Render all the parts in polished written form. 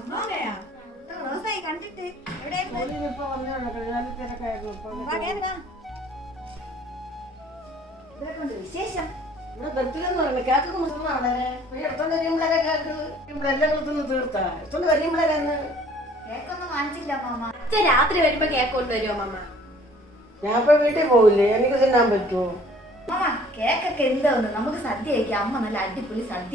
അമ്മാമയാ ദിവസമായി കണ്ടിട്ട് എവിടെയായിരുന്നു? ഇതൊക്കെ വിശേഷം. ഇവിടെ ബർത്ത്ഡേന്ന് പറഞ്ഞു കേക്കൊക്കെ മുറിക്കുന്നതാണ്. എടുത്തോണ്ട് വരുമ്പോഴേ കേക്ക് എല്ലാം കൊടുത്തൊന്ന് തീർത്താ എടുത്തോണ്ട് വരുമ്പോഴേന്ന് കേക്കൊന്നും വാങ്ങിച്ചില്ല മാമ. അച്ഛൻ രാത്രി വരുമ്പോ കേക്ക് കൊണ്ടുവരുമോ മമ്മ? ഞാൻ ഇപ്പൊ വീട്ടിൽ പോവില്ലേ, എനിക്ക് തിന്നാൻ പറ്റുമോ? മാമ കേക്കൊക്കെ എന്തോന്ന്, നമുക്ക് സദ്യ കഴിക്കാം. അമ്മ നല്ല അടിപൊളി സദ്യ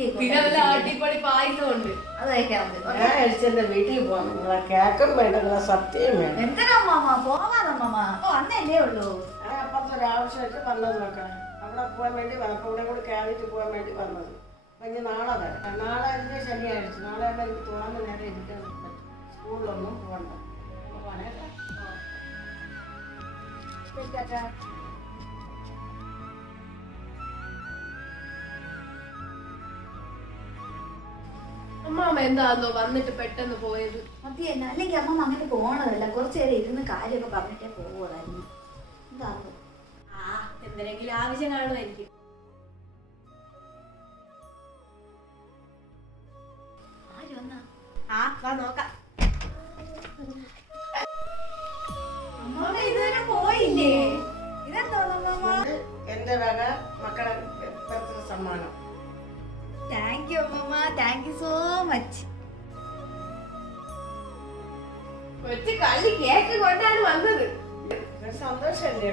അടിപൊളി പായസം ഉണ്ട്, അത് കഴിക്കാം. ഞാൻ അടിച്ചെന്റെ വീട്ടിൽ പോകണം. നിങ്ങളെ കേക്കും വേണ്ട, നിങ്ങളെ സത്യം വേണം. എന്തിനാ മാമ പോവാതെ മാമ? അന്നല്ലേ ഉള്ളൂ. ഞാൻ അപ്പുറത്തൊരാവശ്യമായിട്ട് വന്നത് നോക്കണം. അവിടെ പോകാൻ വേണ്ടി വന്നപ്പോൾ ഇവിടെ കൂടെ കയറിയിട്ട് പോകാൻ വേണ്ടി വന്നത്. അപ്പം ഇനി നാളെ വരാം. നാളെ അതിൻ്റെ ശനിയാഴ്ച. നാളെ ആകുമ്പോൾ എനിക്ക് തുറന്ന് നേരെ ഇരിക്കാൻ പറ്റും. സ്കൂളിലൊന്നും പോകണ്ട. അമ്മാമ്മ എന്താന്നോ വന്നിട്ട് പെട്ടെന്ന് പോയത്? മതിയല്ല, അല്ലെങ്കിൽ അമ്മ അങ്ങനെ പോണതല്ല. കുറച്ചു നേരം ഇരുന്ന് കാര്യമൊക്കെ പറഞ്ഞിട്ടേ പോവുള്ളായിരുന്നു. എന്താണോ എന്തെങ്കിലും ആവശ്യം കാണുമായിരിക്കും. ആര് വന്നാ? വാ നോക്കാം. അമ്മ ഇതുവരെ പോയില്ലേ? ഇതെന്തോന്നു മാമ? എൻ്റെ വക മക്കളെ ബർത്ത്ഡേ സമ്മാനം. താങ്ക് യു അമ്മ, താങ്ക് യു സോ മച്ച്. കൊച്ചു കള്ളി കേക്ക് കൊണ്ടാണ് വന്നത്. സന്തോഷമല്ലേ?